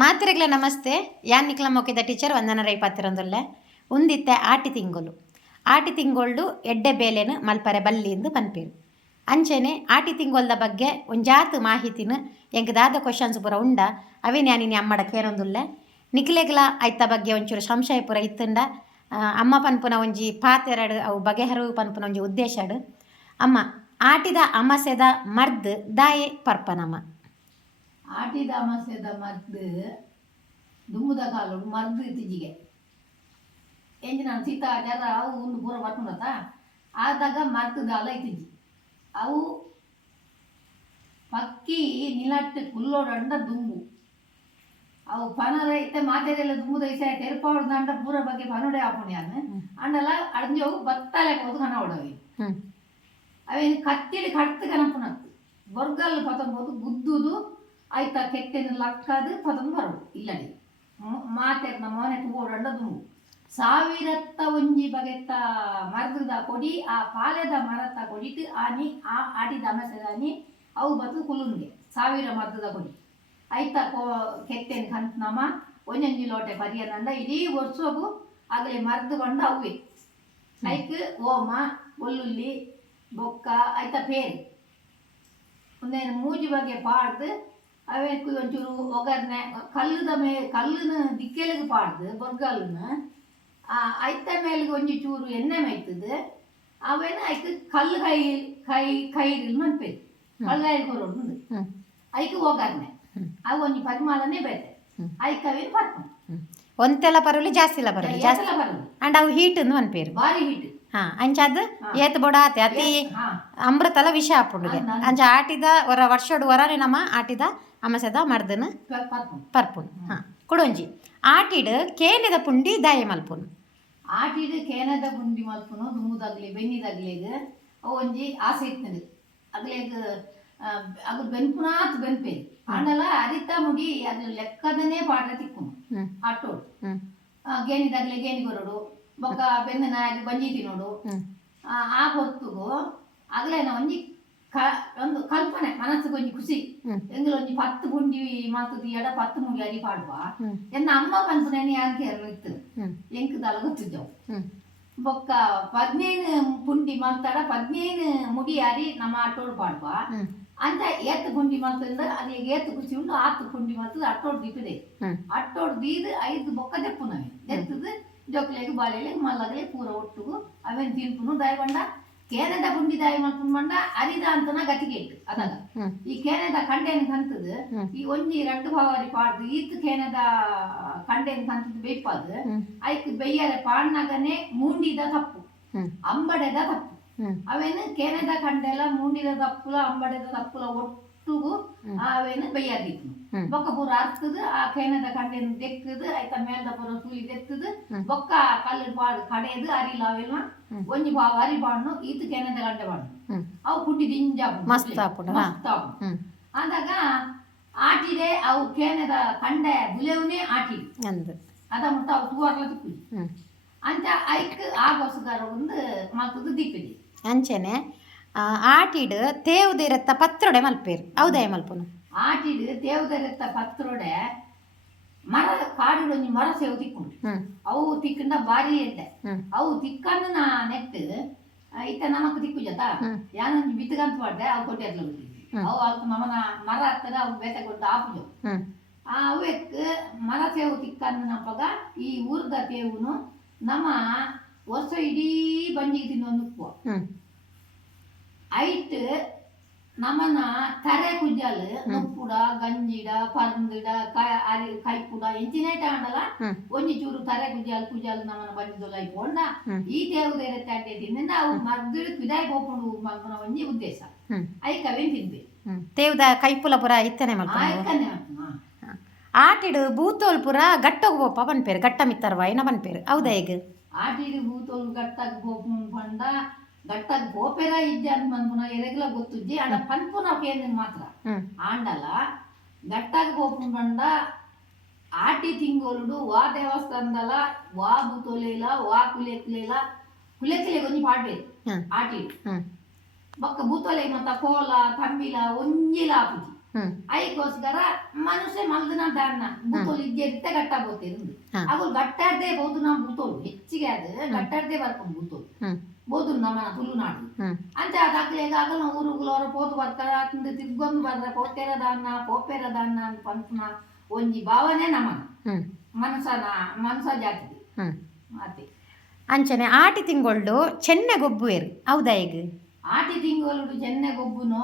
ಮಾತಿರೆಗ್ಲ ನಮಸ್ತೆ. ಯಾನ್ ನಿಕ್ಲ ಮೊಕ್ಕಿದ ಟೀಚರ್ ವಂದನ ರೈ ಪಾತಿರೊಂದುಲ್ಲೆ ಉಂದಿತ್ತೆ ಆಟಿ ತಿಂಗೊಲು. ಆಟಿ ತಿಂಗೊಳ್ಡು ಎಡ್ಡೆ ಬೇಲೆನು ಮಲ್ಪರೆ ಬಲ್ಲಿ ಎಂದು ಪನ್ಪೇರು. ಅಂಚೆನೆ ಆಟಿ ತಿಂಗೊಲ್ದ ಬಗ್ಗೆ ಒಂಜಾತು ಮಾಹಿತಿನ ಎಂಕ್ ದಾದ ಕ್ವಶನ್ಸ್ ಪೂರ ಉಂಡ. ಅವೆ ನ್ಯಾನಿನಿ ಅಮ್ಮಡ ಕೇರೊಂದುಲ್ಲೆ. ನಿಕ್ಲೆಗ್ಲ ಐತ ಬಗ್ಗೆ ಒಂಚೂರು ಸಂಶಯ ಪೂರ ಇತ್ತುಂಡ. ಅಮ್ಮ ಪನ್ಪುನ ಒಂಜಿ ಪಾತೆರಡು, ಅವು ಬಗೆಹರು ಪನ್ಪುನ ಒಂಜಿ ಉದ್ದೇಶಡು ಅಮ್ಮ, ಆಟಿದ ಅಮಸೆದ ಮರ್ದ್ ದಾಯೆ ಪರ್ಪನಮ್ಮ ಆಟಿದ ಅಮಾಸ್ಯದ ಮದ್ದು ದುಂಬುದ ಕಾಲು ಮರ್ದು ಇತ್ತೀಚಿಗೆ. ಎಂಜಿನ ಸೀತ ಜರ ಅವು ಒಂದು ಪೂರ ಬರ್ತುಂಡತ ಆದಾಗ ಮರ್ದು ದಾಲ ಇತ್ತೀಚಿ. ಅವು ಪಕ್ಕಿ ನಿಲಟ್ಟು ಕುಲ್ಲೋಡಂಡ ದುಂಬು ಅವು ಪನರ ಇತ್ತೆ ಮಾತೆರೆಲ್ಲ ದುಂಬುದ ಇಸ ತೆರಪಾವಡ್ದ ಅಂಡ ಪೂರ ಬಗ್ಗೆ ಪನೊಡೆ ಅಂಡಲ್ಲ ಅಂಡಲ ಅವು ಬತ್ತಲೆ ಹೋದು ಕನ ಹೊಡವಿ ಅವೇನು ಕತ್ತಿಡಿ ಕಡ್ತು ಕನಪುನತ್ತು ಬೊರ್ಗಲ್ ಪತಂಬೋದು ಗುದ್ದುದು ಆಯ್ತಾ ಕೆಟ್ಟೆನ ಲಕ್ಕದು ಪತಂದು ಬರೋದು ಇಲ್ಲಡಿ. ಮಾತೆರ್ನ ಮನೆ ತೂಡಂಡ ದುಂಬು. ಸಾವಿರತ್ತ ಒಂಜಿ ಬಗೆತ್ತ ಮರದ ಕೊಡಿ ಆ ಪಾಲೆದ ಮರತ್ತ ಕೊಡಿತು ಆನಿ ಆ ಆಡಿದ ಅಮಸದಾನಿ ಅವು ಬದು ಕುಲುನ್ಗೆ ಸಾವಿರ ಮರದ ಕೊಡಿ. ಐತ ಕೋ ಕೆಟ್ಟೆನ್ ಕಂತ ನಮ ಒಂಜೊಂಜಿ ಲೋಟೆ ಪರಿಯನಂದ ಇಡೀ ವರ್ಷಗೂ ಆಗಲೇ ಮರದು ಕೊಂಡ ಅವೆ ಐಕ್ ಓಮ ಒಲ್ಲುಲ್ಲಿ ಬೊಕ್ಕ ಐತ ಪೇರು. ಒಂದೇನು ಮೂಜಿ ಬಗೆ ಪಾಡ್ದು ಅವೇಕು ಒಂಚೂರು ಒಗರ್ನೆ ಕಲ್ಲುದ ಮೇ ಕಲ್ಲುನ ದಿಕ್ಕೆಲಿಗೆ ಪಾಡ್ದು ಬೊರ್ಗಲ್ಲುನ ಆ ಐತ ಮೇಲಿಗೆ ಒಂಜಿ ಚೂರು ಎಣ್ಣೆ ಮೈತದೆ ಅವೇನು ಐಕ್ ಕಲ್ಲು ಕೈ ಕೈ ಕೈರಿಲ್ ಮನ್ಪೇರು ಕಲ್ಲು ಹ್ಞೂ ಐಕ್ ಒಗರ್ನೆ ಅವು ಒಂಜಿ ಪರಿಮಾಣನೆ ಬೇತೆ. ಐಕ್ ಅವೇನು ಪರ್ಪು ಒಂತೆಲ ಪರವಲಿ ಜಾಸ್ತಿಲ ಪರವಲಿ ಜಾಸ್ತಿ. ಅಂಡ್ ಅವು ಹೀಟ್ ಅವು ಒಂದು ಅನ್ಪೇರು ಭಾರಿ ಹೀಟ್. ಹಾ ಅಂಚಾದ್ ಏತ್ ಬೊಡಾತೆ ಅತಿ ಹಾ. ಅಮೃತಲ ವಿಷ ಆಪುಂಡುಗೆ ಅಂದ್- ಅಂದ್- ಅಂಚ ಆಟಿದ ವರ ವರ್ಷಡು ವರನೆ ನಮ್ಮ ಆಟಿದ ಅಮಸದ ಮರ್ದನ ಪರ್ಪು ಪರ್ಪುನ್. ಹಾಂ ಕೊಡೋಂಜಿ. ಆಟಿಡ್ ಕೇನದ ಪುಂಡಿ ದಾಯ ಮಲ್ಪುನ್. ಆಟಿಡ್ ಕೇನದ ಪುಂಡಿ ಮಲ್ಪುನು ದುಮ್ಮದಾಗ್ಲಿ ಬೆನ್ನಿದಾಗ್ಲಿಗ ಅವು ಒಂಜಿ ಆಸೆ ಇತ್ತದು. ಅಗ್ಲೇಗ ಅದು ಬೆನ್ಪುನಾತ್ ಬೆನ್ಪೆ. ಅಣ್ಣಲ ಅರಿತ ಮುಗಿ ಅದು ಲೆಕ್ಕದನೇ ಪಾಠ ತಿಕ್ಕು ಆಟೋಡು. ಗೇನಿದಾಗ್ಲಿ ಗೇನಿ ಬರೋಡು ಬೊಕ್ಕ ಬೆನ್ನ ಬಂಜಿ ತಿನ್ನೋಡು ಆ, ಹೊತ್ತುಗು ಆಗ್ಲೇನ ಒಂಜಿ ಕ ಒಂದು ಕಲ್ಪನೆ ಮನಸ್ಸಿಗೆ ಒಂಜಿ ಖುಷಿ ಹ್ಮ್ ಎಂಗ್ಲ ಒಂಜಿ ಪತ್ತು ಗುಂಡಿ ಮಾತುದು ಎಡ ಪತ್ತು ಮುಡಿ ಅರಿ ಪಾಡುವ ಹ್ಮ್ ಎನ್ನ ಅಮ್ಮ ಪನ್ಪುನೇನೆ ಯಾರಿಗೆ ಇತ್ತು ಹ್ಮ್ ಎಂಕ್ ದಲ ಗೊತ್ತಿದ್ದವು ಹ್ಮ್ ಬೊಕ್ಕ ಪದ್ನೇನು ಪುಂಡಿ ಮಲ್ತಾಡ ಪದ್ನೇನು ಮುಡಿ ಅರಿ ನಮ್ಮ ಆಟೋಡು ಪಾಡುವ ಹ್ಮ್ ಅಂತ ಏತ್ ಪುಂಡಿ ಮಲ್ತಂದ ಅದು ಏತ್ ಖುಷಿ ಉಂಡು ಆತು ಪುಂಡಿ ಮಲ್ತದ ಅಟ್ಟೋಡು ದೀಪದೆ ಹ್ಮ್ ಅಟ್ಟೋಡು ದೀದು ಐದು ಬೊಕ್ಕ ದೆಪ್ಪುನವೆ ದೆತ್ತದು ಜೊಕ್ಲೆಗ್ ಬಾಳೆಲೆ ಮಲ್ಲಗಲೆ ಪೂರ ಒಟ್ಟುಗು ಅವೇನ್ ತಿನ್ಪುನು ದಯಗೊಂಡ ಕೇನದ ಗುಂಡಿದಾಯಿ ದಾಯ ಮಲ್ಪುನ್ ಮಂಡ ಅರಿದ ಅಂತನ ಗತಿಗೆ ಇಟ್ಟು ಅದನ್ನ ಈ ಕೇನದ ಕಂಡೆನ್ ಹ್ಮ್. ಈ ಒಂಜಿ ರಡ್ಡು ಭಾವರಿ ಪಾಡ್ದು ಈತ್ ಕೇನದ ಕಂಡೆನ್ ಕಂತದ ಬೇಯ್ಪದು ಐತ್ ಬೆಯ್ಯರೆ ಪಾಡ್ನಾಗನೆ ಮೂಂಡಿದ ತಪ್ಪು ಅಂಬಡೆದ ತಪ್ಪು ಅವೇನು ಕೇನದ ಕಂಡೆಲ್ಲ ಮೂಂಡಿದ ತಪ್ಪುಲ ಅಂಬಡೆದ ತಪ್ಪುಲ ಒಟ್ಟುಗು ಹ್ಮ್. ಅವೇನು ಬೆಯ್ಯದಿತ್ತು ಹ್ಮ್. ಬೊಕ್ಕ ಪೂರ ಅರ್ತದ ಆ ಕೇನದ ಕಂಡೆನ್ ದೆಕ್ಕದು ಐತ ಮೇಲ್ದ ಪೂರ ಸುಳಿ ದೆತ್ತದು. ಬೊಕ್ಕ ಕಲ್ಲು ಪಾಡು ಕಡೆದು ಅರಿಲ ಅವೆಲ್ಲ. ಒಂಜಿ ಬಾವ ಅರಿ ಬಾಡ್ನು ಈತ್ ಕೇನದ ಗಂಟೆ ಬಾಡು ಅವು ಪುಟ್ಟಿ ದಿಂಜ ಮಸ್ತ್. ಮಸ್ತ್ ಆದಾಗ ಆಟಿದೆ ಅವು ಕೇನದ ಕಂಡೆ ಬುಲೆವನೇ ಆಟಿ. ಅಂದ್. ಮುಟ್ಟ ಅವು ತೂವರ್ಲ ತಿಕ್ಕುಜಿ ಹ್ಮ್. ಅಂಚ ಐಕ್ ಆಗೋಸ್ಕರ ಒಂದು ಮಲ್ತದು ದಿಪ್ಪಿದೆ ಅಂಚೆನೆ ಆ, ಆಟಿಡ್ പത്രോടെ ಪತ್ರೊಡೆ ಮಲ್ಪೇರು. ಹೌದಾಯ ಮಲ್ಪುನು ಆಟಿಡ್ ತೇವದರೆತ್ತ ಪತ್ರೊಡೆ ಮರ ಕಾಡಿಡೊಂಜಿ ಮರ ಸೇವು ತಿಕ್ಕುಂಡು ಅವು ತಿಕ್ಕಂಡ ಬಾರಿ ಎಡ್ಡೆ. ಅವು ತಿಕ್ಕಂದು ನಾ ನೆಟ್ ಇತ್ತ ನಮಕ್ ತಿಕ್ಕುಜತ ಜತ? ಯಾನೊಂಜಿ ಬಿತ್ತಗಂತ ಮಾಡ್ದೆ ಅವು ಕೊಟ್ಟೆ ಅದ್ಲ ಹ್ಮ್. ಅವು ಅಲ್ಪ ನಮನ ಮರ ಹತ್ತದ ಅವು ಬೇತೆ ಕೊಟ್ಟು ಆಪುಜು ಅವೆಕ್ ಮರ ಸೇವು ತಿಕ್ಕಂದು ನಪ್ಪಗ ಈ ಊರ್ದ ತೇವುನು ನಮ್ಮ ವರ್ಷ ಇಡೀ ಬಂಜಿಗೆ ತಿನ್ನೊಂದು ಉಪ್ಪು ನಮನ ತರೆ ಕುಜ್ಜಲ್ ನುಪ್ಪುಡ ಗಂಜಿಡ ಪರ್ಂದಿಡ ಕೈ ಅರಿ ಕೈಪುಡ ಎಂಚಿನೇಟ ಆಂಡಲ ಒಂಜಿ ಚೂರು ತರೆ ಕುಜ್ಜಲ್ ಕುಜ್ಜಲ್ ನಮನ ಬಂದಿದ್ದೊಲ ಐಪೋಂಡ ಹ್ಮ್. ಈ ದೇವದೇರೆ ತಿಂದಿಂದ ಅವು ಮರ್ದಿಡು ಪಿದಾಯ್ ಹೋಗ್ಕೊಂಡು ಮಲ್ಪನ ಒಂಜಿ ಉದ್ದೇಶ. ಐಕವೇನ್ ಹ್ಮ್. ತೇವ್ದ ಕೈಪುಲ ಪುರ ಇತ್ತನೆ ಆಯ್ಕನೆ ಆಟಿಡ್ ಬೂತೋಲ್ ಪುರ ಗಟ್ಟೋಗ್ ಬೋಪ ಬನ್ಪೇರು ಗಟ್ಟ ಮಿತ್ತರ್ವ ಏನ ಬನ್ಪೇರು. ಹೌದಾ ಈಗ ಆಟಿಡಿ ಹೂತೊಲ್ ಗಟ್ಟಗ್ ಪಂಡ ಘಟ್ಟದ ಗೋಪೆರ ಇದ್ದೆ ಅಂತ ಮನ್ಪುನ ಎರೆಗ್ಲ ಗೊತ್ತುಜ್ಜಿ ಆಂಡ ಪನ್ಪುನ ಕೇಂದ್ರ ಮಾತ್ರ. ಆಂಡಲ ಘಟ್ಟದ ಗೋಪುನ ಬಂಡ ಆಟಿ ತಿಂಗೋಲುಡು ವಾ ದೇವಸ್ಥಾನದಲ ವಾ ಬುತೋಲಿಲ ವಾ ಕುಲೆಕ್ಲಿಲ. ಕುಲೆಕ್ಲೆ ಒಂಜಿ ಪಾಡ್ಲಿ ಆಟಿ. ಬೊಕ್ಕ ಬೂತೊಲೆ ಮತ್ತ ಕೋಲ ತಂಬಿಲ ಒಂಜಿಲ ಆಪುಜಿ ಐಕೋಸ್ಕರ ಮನುಷ್ಯ ಮಲ್ದನ ದಾನ. ಬೂತೋಲು ಇದ್ದೆ ಇತ್ತೆ ಗಟ್ಟ ಬೋತಿರು ಅವು ಗಟ್ಟಾಡ್ದೆ ಬೋದು ನಾವು ಬುತೋಲ್ ಹೆಚ್ಚಿಗೆ ಅದು ಗಟ್ಟಾಡ್ದೇ ಬರ್ಕೊಂಡು ಬುತೋಲ್ ನಮ್ಮ ಹುಲ್ಲು ತುಳುನಾಡು ಹ್ಮ್. ಅಂತ ಅದಾಗ್ಲೇಗ ಆಗಲ್ಲ ಊರುಗಳವರ ಪೋದು ಬರ್ತಾರ ಅತ್ಂದು ತಿರ್ಗೊಂದು ಬರ್ರ ಪೋತೆರ ಅನ್ನ ಪೋಪೆರ ಅನ್ನ ಅಂತ ಪಂಪನ ಒಂಜಿ ಭಾವನೆ ನಮನ ಹ್ಮ್. ಮನಸನ ಮನಸ ಜಾತಿ. ಅತ್ತೆ ಅಂಚನೆ ಆಟಿ ತಿಂಗೊಳ್ಳು ಚೆನ್ನ ಏರು ಹೌದಾ ಈಗ ಆಟಿ ತಿಂಗೊಳ್ಳು ಚೆನ್ನೆ ಗೊಬ್ಬುನು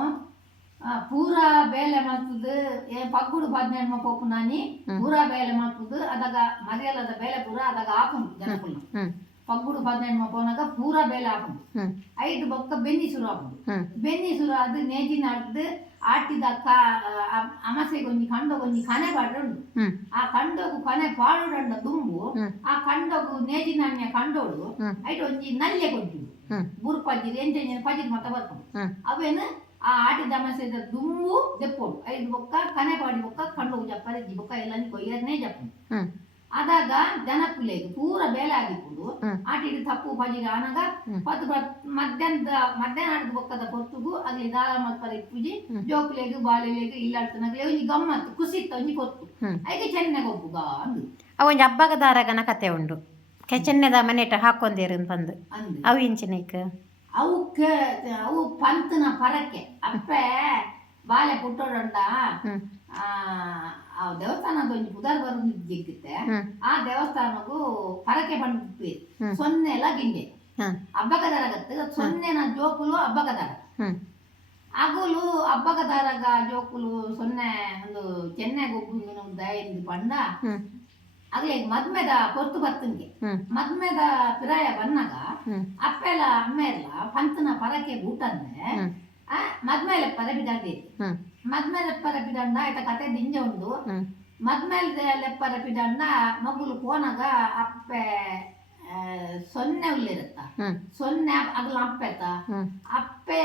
ಪೂರ ಬೇಲೆ ಮಾಡ್ತದೆ ಏ ಪಗ್ಗುಡು ಬದ್ನೆಣ್ಮ ಪೋಪು ನಾನಿ ಪೂರ ಬೇಲೆ ಮಾಡ್ತದೆ ಅದಾಗ ಮರಿಯಲ್ಲದ ಬೇಲೆ ಪೂರ ಅದಾಗ ಹಾಕೊಂಡು ಜನಕುಲ್ನ. ಹಾಕೊಂಡು ಹ್ಮ್. ಐದು ಬೊಕ್ಕ ಬೆನ್ನಿ ಶುರು ಹಾಕೊಂಡು ಹ್ಮ್. ಬೆನ್ನಿ ಶುರು ಅದು ನೇಜಿ ನಡ್ದು ಆಟಿದ ಕ ಅಮಸೆಗೆ ಒಂಜಿ ಕಂಡೋಗ ಒಂಜಿ ಕನೆ ಹ್ಮ್. ಆ ಕಂಡೋಗು ಕನೆ ಪಾಡುಡಂಡ ದುಂಬು. ಆ ಕಂಡೋಗು ನೇಜಿ ನಾಣ್ಯ ಕಂಡೋಡು. ಐಟ್ ಒಂಜಿ ನಲ್ಲೆ ಹ್ಮ್. ಬುರು ಪಜ್ಜಿರಿ ಎಂಟೆಂಜಿನ ಪಜ್ಜಿರಿ ಮತ್ತ ಬರ್ಕೊಂಡು ಅವೇನು ಆ ಆಟಿದ ಅಮಸೆದ ದುಂಬು ದೆಪ್ಪೋಡು ಐದು ಬೊಕ್ಕ ಕನೆ ಪಾಡಿ ಬೊಕ್ಕ ಕಂಡೋಗು ಜಪ್ಪರೆ ಜಿ ಬೊಕ್ಕ ಎಲ್ಲ ಕೊಯ್ಯರ್ನೇ ಜಪ್ಪು. ಹ್ಮ್ ಜನ ಪೂರ ಬೇಲೆ ಆಗಿಕೊಂಡು ಆಟ ಹಿಡಿದು ತಪ್ಪು ಪಜಿರ ಆನಾಗ ಪತ್ ಪತ್ತು ಮಧ್ಯಾಹ್ನದ ಮಧ್ಯಾಹ್ನ ಆಡಿದ ಬೊಕ್ಕದ ಪೊತ್ತುಗು ಅಲ್ಲಿ ದಾಳ ಮಕ್ಕಳ ಇಪ್ಪುಜಿ. ಜೋಕ್ಲೆಗು ಬಾಲೆಲೆಗು ಇಲ್ಲಾಡ್ತನಾಗ್ಲೆ ಒಂಜಿ ಗಮ್ಮತ್ತು ಕುಸಿತ್ತು ಒಂಜಿ ಕೊತ್ತು. ಅದಕ್ಕೆ ಚೆನ್ನಾಗಿ ಒಬ್ಬುಗ ಅಂದು. ಅವೊಂಜಿ ಹಬ್ಬಗದಾರಗನ ಕತೆ ಉಂಡು. ಕೆಚೆನ್ನದ ಮನೆಟ ಹಾಕೊಂದೇರು ಬಂದು. ಅವು ಇಂಚಿನೈಕ್? ಅವಕ್ಕೆ ಅವು ಪಂತನ ಪರಕ್ಕೆ ಅಪ್ಪೆ ಬಾಲೆ ಪುಟ್ಟೋಡಂಡ ಆ ದೇವಸ್ಥಾನದ ಒಂದು ಪುದಾರ್ ಬರೋದು ಆ ದೇವಸ್ಥಾನಗೂ ಪರಕೆ ಬಂದು ಹ್ಮ್. ಸೊನ್ನೆ ಎಲ್ಲ ಗಿಂಡೆ. ಹಬ್ಬಗದಾರಾಗತ್ತೆ. ಹಬ್ಬಗದಾರ ಗತ್ತು ಸೊನ್ನೆನ ಜೋಕುಲು ಹಬ್ಬಗದಾರ. ಅಗುಲು ಹಬ್ಬಗದಾರಾಗ ಜೋಕುಲು ಸೊನ್ನೆ ಒಂದು ಚೆನ್ನೆ ಗೊಬ್ಬು ದಯಂದು ಪಂಡ. ಹ್ಮ್. ಅಗ್ಲಿ ಮದ್ಮೆದ ಪೊರ್ತು ಬರ್ತಂಗೆ ಮದ್ಮೆದ ಪಿರಾಯ ಬಂದಾಗ ಅಪ್ಪೆಲ್ಲ ಅಮ್ಮೆಲ್ಲ ಪಂತನ ಪರಕೆ ಊಟಂದ್ರೆ ಮದ್ಮೇಲೆ ಪರ ಬಿಡಾಡಿ ಹ್ಮ್. ಮದ್ಮೇಲೆ ಪರ ಬಿಡಂಡ ಆಯ್ತ ಕತೆ ದಿಂಜ ಉಂಡು ಮದ್ಮೇಲೆ ಲೆಪ್ಪರ ಪಿಡಣ್ಣ ಮಗುಲು ಪೋನಾಗ ಅಪ್ಪೆ ಸೊನ್ನೆ ಉಳ್ಳಿರುತ್ತ ಹ್ಮ್ ಸೊನ್ನೆ ಅಗಲ ಅಪ್ಪೆತ ಹ್ಮ್ ಅಪ್ಪೆ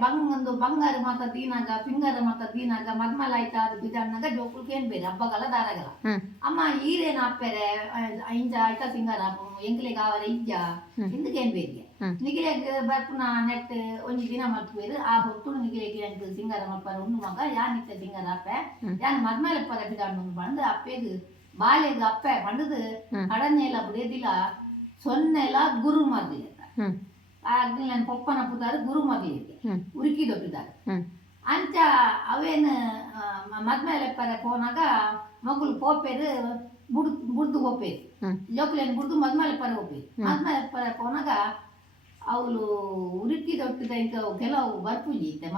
ಬಂಗ್ ಒಂದು ಬಂಗಾರ ಮತ ದೀನಾಗ ಪಿಂಗಾರ ಮತ ದೀನಾಗ ಮದ್ಮಲ ಆಯ್ತ ಅದು ಬಿದಣ್ಣಾಗ ಜೋಕುಲ್ ಕೇನ್ ಬೇರೆ ಹಬ್ಬಗಲ ದಾರಗಲ ಹ್ಮ್ ಅಮ್ಮ ಈರೇನ ಅಪ್ಪೆರೆ ಆ, ಇಂಜ ಆಯ್ತ ಸಿಂಗಾರ ಎಂಕ್ಲೆಗ್ ಅವರ ಇಜ್ಜ ಹ್ಮ್. ಇಂದಕ್ಕೇನ್ ಬೇರೆ ಹ್ಮ್. ನಿಗಿಲೆಗ್ ಬರ್ಪುನ ನೆಟ್ ಒಂಜಿ ದಿನ ಮಲ್ಪುವೆರು ಆ ಹೊತ್ತು ನಿಗಿಲೆಗ್ ಎಂಕ್ ಸಿಂಗಾರ ಮಲ್ಪರ ಉಂಡು ಮಗ ಯಾನ್ ಇತ್ತ ಸಿಂಗಾರ ಅಪ್ಪೆ ಹ್ಮ್. ಯಾನ್ ಮದ್ಮೇಲೆ ಪರ ಬಿಡಣ್ಣು ಬಂದು ಅಪ್ಪೆಗ್ ಬಾಲೆಗ್ ಅಪ್ಪೆ ಪಂಡದು ಹ್ಮ್. ಕಡನೆಲ್ಲ ಬಿಡದಿಲ್ಲ ಸೊನ್ನೆಲ್ಲ ಗುರು ಹ್ಮ್. ಆಗ್ಲಿ ನನ್ನ ಪಪ್ಪನ ಪುತಾರ ಗುರು ಮರ್ಲಿಕ್ಕೆ ಉರುಕಿ ದೊಡ್ಡದಾಗ. ಅಂಚ ಅವೇನು ಮದ್ಮೇಲೆ ಪರ ಪೋನಾಗ ಮಗುಲು ಪೋಪೇರು ಬುಡ್ ಬುಡ್ದು ಹೋಪೇರು ಜೋಕ್ಲೇನ್ ಬುಡ್ದು ಮದ್ಮೇಲೆ ಪರ ಹೋಪೇರು ಮದ್ಮೇಲೆ ಪರ ಪೋನಾಗ ಅವಳು ಉರುಕಿದೊಟ್ಟಿದ ಇಂಕ ಕೆಲವು ಬರ್ಪುಜಿ ಇತ್ತೆ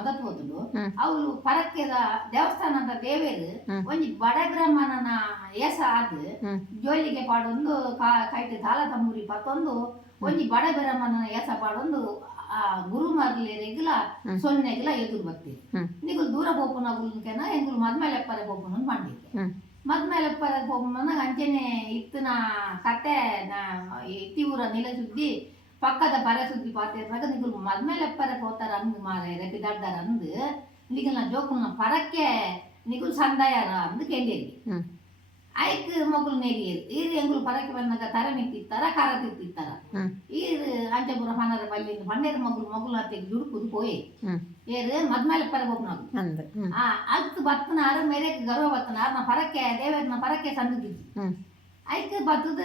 ಹ್ಮ್. ಅವಳು ಪರಕ್ಕೆದ ದೇವಸ್ಥಾನದ ದೇವೇರು. ಒಂಜಿ ಬಡ ಬ್ರಾಹ್ಮಣನ ಏಸ ಆದ್ ಜೋಲಿಗೆ ಪಾಡೊಂದು ಕೈಟ್ ತಾಲ ತಮ್ಮೂರಿ ಪತ್ತೊಂದು. ಒಂಜಿ ಬಡ ಬ್ರಾಹ್ಮಣನ ಏಸ ಪಾಡೊಂದು ಆ ಗುರು ಮರ್ಲೇರಿಗಿಲ ಸೊನ್ನೆಗಲ ಎದುರು ಬರ್ತಿ ನಿಗುಲ್ ದೂರ ಬೋಪುನ ಗುಲ್ಕೆನ ಎಂಗುಲ್ ಮದ್ಮೇಲೆ ಎಪ್ಪರೆ ಬೋಪುನ ಮಾಡಿದ್ದೆ. ಮದ್ಮೇಲೆ ಎಪ್ಪರೆ ಬೋಪುನ ಅಂಚೆನೆ ಇತ್ತಿನ ಕತೆ ಇತ್ತಿ ಊರ ನಿಲ ಸುದ್ದಿ ಪಕ್ಕದ ಪರ ಸುದ್ದಿ ಪಾತಿರ್ನಾಗ ನಿಗುಲ್ ಮದ್ಮೇಲೆ ಎಪ್ಪರೆ ಪೋತಾರ ಅಂದು ಮಾರೆ ರೆಪಿ ದಡ್ಡಾರ ಅಂದು ನಿಗುಲ್ನ ಜೋಕುಲ್ನ ಪರಕ್ಕೆ ನಿಗುಲ್ ಸಂದಾಯರ ಅಂದು ಕೇಳಿರಿ ಹ್ಮ್ ಐಕ್ ಮಗುಲ್ ನೇರಿಯರು ಈರು ಎಂಗುಲ್ ಪರಕ್ಕೆ ಬಂದಾಗ ತರ ನಿಂತಿತ್ತಾರ ಕಾರ ತಿತ್ತಿತ್ತಾರ ಹ್ಮ್ ಈರು ಅಂಚಪುರ ಪನ್ನರ ಪಲ್ಲಿಂದ ಪನ್ನೆರ ಮಗುಲ್ ಮಗುಲ್ ಅತ್ತೆಗೆ ದುಡುಕುದು ಪೋಯೆ ಹ್ಮ್ ಏರು ಮದ್ಮೇಲೆ ಪರ ಬೋಪುನಾಗು ಅಂದು ಹ್ಮ್ ಆ ಅಲ್ಕ್ ಬತ್ತನಾರು ಮೇರೆಗೆ ಗರ್ವ ಬತ್ತನಾರು ನಾ ಪರಕ್ಕೆ ದೇವರನ ಪರಕ್ಕೆ ಸಂದಿದ್ದು ಹ್ಮ್ ಐಕ್ ಬತ್ತದ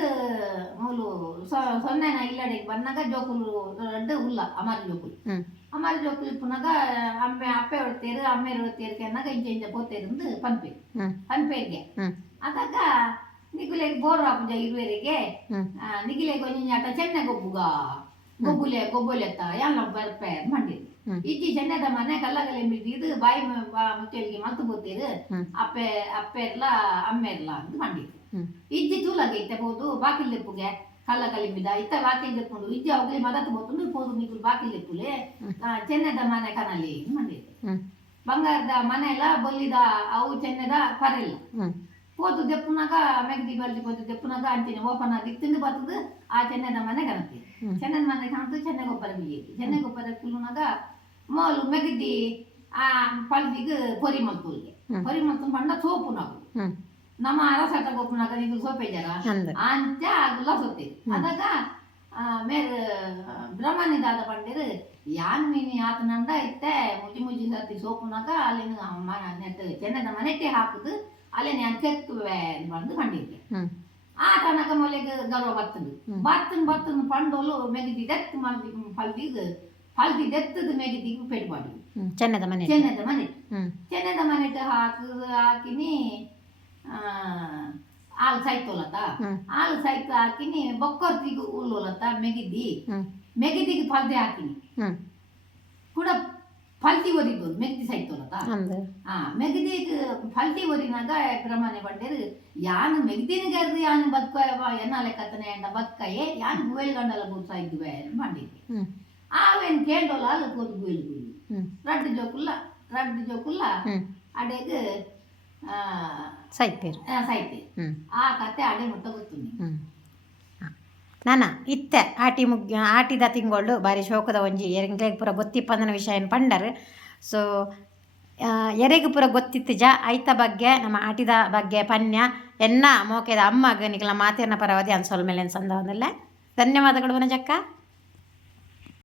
ಮೂಲು ಸೊ- ಸೊನ್ನೆನ ಇಲ್ಲಡೆಗೆ ಬಂದಾಗ ಜೋಕುಲು ದೊಡ್ಡ ಉಲ್ಲ ಅಮಾರಿ ಜೋಕುಲು ಹ್ಮ್ ಅಮಾರಿ ಜೋಕುಲು ಇಪ್ಪುನಾಗ ಅಮ್ಮೆ ಅಪ್ಪೆ ಹೊಡ್ತೇರು ಅಮ್ಮೆ ಹೊಡ್ತೇರು ಅನ್ನಗ ಇಂಚ ಇಂಚ ಪೋತೇರು ಪನ್ಪೆ ಹ್ಮ್ ಪನ್ಪೇರ್ಗೆ ಹ್ಮ್ ಅದಾಗ ನಿಗುಲೆಗೆ ಬೋರ್ ಹಾಪುಜ ಇರುವೆರಿಗೆ ಹ್ಮ್ ನಿಗಿಲೆ ಕೊಂಚ ಆಟ ಚೆನ್ನ ಗೊಬ್ಬುಗ ಗೊಬ್ಬುಲೆ ಗೊಬ್ಬುಲೆತ್ತ ಎಲ್ಲ ಬರ್ಪೆ ಮಂಡಿರು ಹ್ಮ್. ಇಜ್ಜಿ ಚೆನ್ನದ ಮನೆ ಕಲ್ಲಗಲೆ ಮಿಡಿದು ಬಾಯಿ ಮ- ಬಾ- ಮುಚ್ಚಲಿಗೆ ಮಲ್ತು ಗೊತ್ತೀರು ಹ್ಮ್. ಅಪ್ಪೆ ಅಪ್ಪೆರ್ಲ ಅಮ್ಮೆರ್ಲ ಅಂತ ಮಂಡಿರು ಹ್ಮ್ ಇಜ್ಜಿ ಇತ್ತೆ ತೆಬಹುದು ಬಾಕಿಲ್ ಲೆಪ್ಪುಗೆ ಕಲ್ಲ ಕಲಿಮಿದ ಇತ್ತ ವಾಕ್ಯ ಗೆಪ್ಪುಂಡು ಇಜ್ಜಿ ಅವ್ಗಳಿಗೆ ಮದತ್ತು ಬೋತುಂಡು ಪೋದು ಮಿಗುಲು ಬಾಕಿಲ್ ಲೆಪ್ಪುಲೆ. ಚೆನ್ನದ ಮನೆ ಕನಲಿ ಮಂಡಿದೆ ಬಂಗಾರದ ಮನೆ ಎಲ್ಲ ಬೊಲ್ಲಿದ ಅವು ಚೆನ್ನದ ಪರೆಲ್ಲ. ಪೋದು ದೆಪ್ಪುನಾಗ ಮೆಗದಿ ಬಲ್ಲಿ ಪೋದು ದೆಪ್ಪುನಾಗ ಅಂಚಿನ ಓಪನ್ ಆಗಿ ತಿಂದು ಬರ್ತದೆ ಆ ಚೆನ್ನದ ಮನೆ ಕಾಣುತ್ತೆ ಚೆನ್ನದ ಮನೆ ಕಾಣ್ತು ಚೆನ್ನ ಗೊಬ್ಬರ ಬಿಳಿಯದು ಚೆನ್ನ ಗೊಬ್ಬರ ಕುಲುನಾಗ ಮೋಲು ಮೆಗದಿ ಆ ಪಲ್ದಿಗೆ ಪೊರಿ ಮಲ್ಪುಲ್ಗೆ ಪೊರಿ ಮಲ್ತು ಪಂಡ ಸೋಪು ನಾವು. ನಮ್ಮ ಅರಸಟ ಗೊಬ್ಬನಾಗ ನೀವು ಸೋಪೆ ಜರ ಅಂದು ಅಂಚ ಅಗುಲ್ಲ ಸೊತ್ತೆ ಅದಾಗ ಮೇರ್ ಬ್ರಹ್ಮನಿದಾದ ಪಂಡಿರು ಯಾನ್ ಮೀನಿ ಆತನಂದ ಇತ್ತೆ ಮುಜಿ ಮುಜಿ ಸತ್ತಿ ಸೋಪುನಾಗ ಅಲ್ಲಿನ ಮ ನೆಟ್ ಚೆನ್ನದ ಮನೆಟ್ಟೆ ಹಾಕುದು ಅಲ್ಲಿ ನಾನು ಕೆತ್ತುವೆ ಬಂದು ಪಂಡಿದ್ದೆ ಆ ತನಕ ಮೊಲೆಗೆ ಗರ್ವ ಬರ್ತದೆ. ಬರ್ತನ್ ಬತ್ತನ್ ಬತ್ತನ್ ಪಂಡೋಲು ಮೆಗಿದಿ ದೆತ್ ಮಲ್ದಿ ಫಲ್ದಿಗ್ ಫಲ್ದಿ ದೆತ್ತದ ಮೆಗಿದಿ ಪೆಟ್ಟು ಮಾಡಿ ಚೆನ್ನದ ಮನೆ ಚೆನ್ನದ ಮನೆ ಚೆನ್ನದ ಮನೆಟ್ ಹಾಕಿ ಹಾಕಿನಿ ಹಾಲು ಸಾಯ್ತೋಲತ್ತ ಹಾಲು ಸಾಯ್ತು ಹಾಕಿನಿ ಬೊಕ್ಕೊರ್ತಿಗೆ ಉಲ್ಲೋಲತ್ತ ಮೆಗಿದಿ. ಹ್ಞೂ ಮೆಗಿದಿಗೆ ಫಲ್ದೆ ಹಾಕಿನಿ. ಕೂಡ ಫಲ್ತಿ ಒರಿದ್ದು ಮೆಗ್ದಿ ಸಾಯ್ತೋಲತ್ತ ಆ ಮೆಗದಿಗೆ ಫಲ್ತಿ ಓದಿನಾಗ ಬ್ರಹ್ಮನೆ ಬಂಡೇರು ಯಾನು ಮೆಗದಿನಿಗರ್ದು ಯಾನು ಬದುಕ ಎನ್ನ ಲೆಕ್ಕತನೆ ಅಂಡ ಬದುಕಯೇ ಯಾನು ಗುವೆಲ್ ಗಂಡಲ ಬೂಸ ಇದ್ದುವೆ ಮಾಡಿದ್ವಿ ಆವೇನ್ ಕೇಂಡೋಲ ಅಲ್ಲಿ ಕೂತು ಗುವೆಲ್ ಗುವೆಲ್ ರಡ್ಡು ಜೋಕುಲ್ಲ ರಡ್ಡು ಜೋಕುಲ್ಲ. ಅಡೆಗೆ ಅಡೆಗೆ ಹ್ಞೂ ಆ ಕತೆ ಅಡೆ ಮುಟ್ಟ ಗೊತ್ತುಂಡು ಹ್ಞೂ ನಾನ ಇತ್ತೆ ಆಟಿ ಮುಗ್ ಆಟಿದ ತಿಂಗಳು ಬಾರಿ ಶೋಕದ ಒಂಜಿ ಎರೆಗ್ಲೆಗ್ ಪೂರ ಗೊತ್ತಿಪ್ಪಂದನ ವಿಷಯನ ಪಂಡರ್. ಸೊ ಎರೆಗ್ ಪೂರ ಗೊತ್ತಿತ್ತು ಜ ಐತ ಬಗ್ಗೆ ನಮ್ಮ ಆಟಿದ ಬಗ್ಗೆ ಪನ್ಯ ಎನ್ನ ಮೋಕೆದ ಅಮ್ಮಗ ನಿಗಲ ಮಾತಿನ ಪರವದಿ ಅನ್ಸೋಲ್ ಮೇಲೆ ಸಂದವನಲ್ಲ ಧನ್ಯವಾದಗಳು ವನಜಕ್ಕ.